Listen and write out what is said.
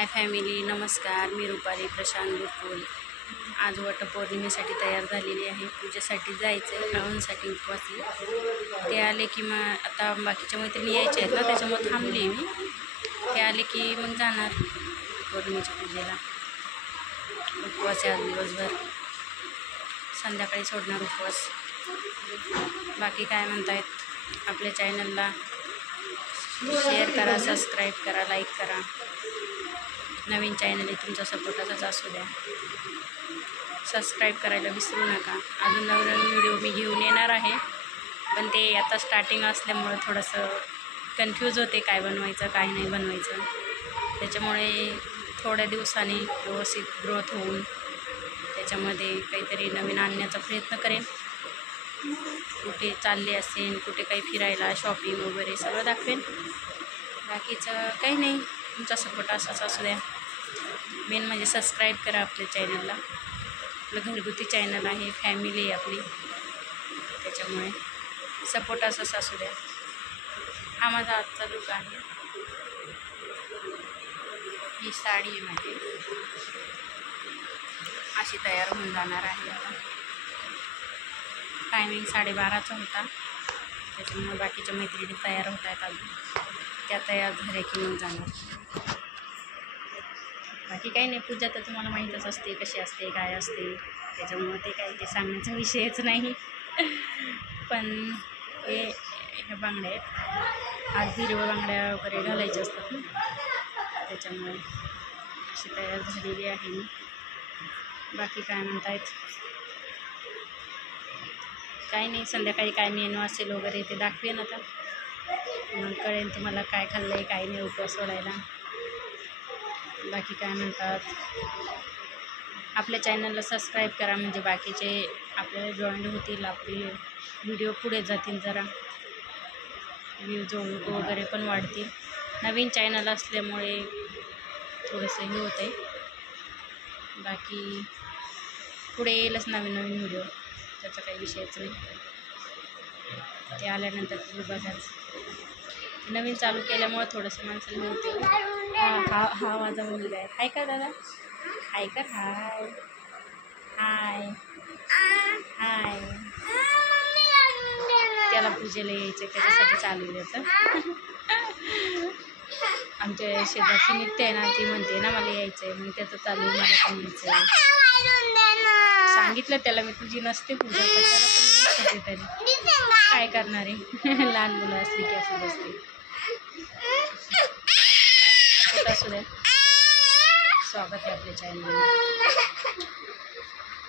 Hi family, नमस्कार. मी रुपाली प्रशांत गुरकुल. आज वटपौर्णिमेसाठी तयार झालेली आहे. पूजेसाठी जायचं आहे, श्रावणसाठी उपवास. ते आले की मग आता बाकीच्या मैत्रिणी यायच्या आहेत ना, त्याच्यामुळे थांबली मी. ते आले की मग जाणार पौर्णिमेच्या पूजेला. उपवास आहे आज दिवसभर, संध्याकाळी सोडणार उपवास. बाकी काय म्हणतायत? आपल्या चॅनलला शेअर करा, सबस्क्राईब करा, लाईक करा. नवीन चॅनल आहे, तुमचा सपोर्टाचाच असू द्या. सबस्क्राईब करायला विसरू नका. अजून नवीन व्हिडिओ मी घेऊन येणार आहे, पण ते आता स्टार्टिंग असल्यामुळं थोडंसं कन्फ्यूज होते, काय बनवायचं काय नाही बनवायचं. त्याच्यामुळे थोड्या दिवसांनी व्यवस्थित ग्रोथ होऊन त्याच्यामध्ये काहीतरी नवीन आणण्याचा प्रयत्न करेन. कुठे चालले असेल, कुठे काही फिरायला, शॉपिंग वगैरे सगळं दाखवेन. बाकीचं काही नाही, तुमचा सपोर्ट असाच असू द्या. मेन म्हणजे सबस्क्राईब करा आपल्या चॅनलला. आपलं घरगुती चॅनल आहे, फॅमिली आहे आपली, त्याच्यामुळे सपोर्ट असाच असू द्या. हा माझा आजचा लुक आहे. ही साडी आहे माझी, अशी तयार होऊन जाणार आहे. आता टायमिंग 12:30चा होता, त्याच्यामुळे बाकीच्या मैत्रिणी तयार होत आहेत. अजून त्या तयार झाल्या की मग जाणार. बाकी काही नाही, पूजा तर तुम्हाला माहीतच असते कशी असते, काय असते, त्याच्यामुळं ते काही ते सांगण्याचा विषयच नाही. पण हे बांगड्या आहेत, आज हिरव्या बांगड्या वगैरे घालायच्या असतात ना, त्याच्यामुळे अशी तयार झालेली आहे मी. बाकी काय म्हणतायत? काही नाही, संध्याकाळी काय मेनू असेल वगैरे ते दाखवेन. आता मग कळेल तुम्हाला काय खाल्लं आहे काय नाही उपवास सोडायला. बाकी काय म्हणतात? आपल्या चॅनलला सबस्क्राईब करा, म्हणजे बाकीचे आपल्याला जॉईन होतील, आपले व्हिडिओ पुढे जातील, जरा व्ह्यूज वगैरे पण वाढतील. नवीन चॅनल असल्यामुळे थोडंसं हे होतं आहे. बाकी पुढे येईलच नवीन नवीन व्हिडिओ, त्याचा काही विषयच नाही. ते आल्यानंतर तुम्ही बघाच. नवीन चालू केल्यामुळे थोडंसं माणसाला होते. हा माझा मुलगा आहे. हाय का दादा? हाय का? हाय हाय हाय. त्याला पूजेला यायचं, त्याच्यासाठी चालू द्यायचं. आमच्या शेजारची नित्य आहे ना, ती म्हणते ना मला यायचं आहे, मग त्याचं चालू मला पण यायचं आहे. सांगितलं त्याला मी, तुझी नसते पूजा, तर त्याला पण कधीतरी काय करणार आहे. लहान मुलं असली की असं असते. सपोर्ट असू द्या. स्वागत आहे आपल्या चॅनलला.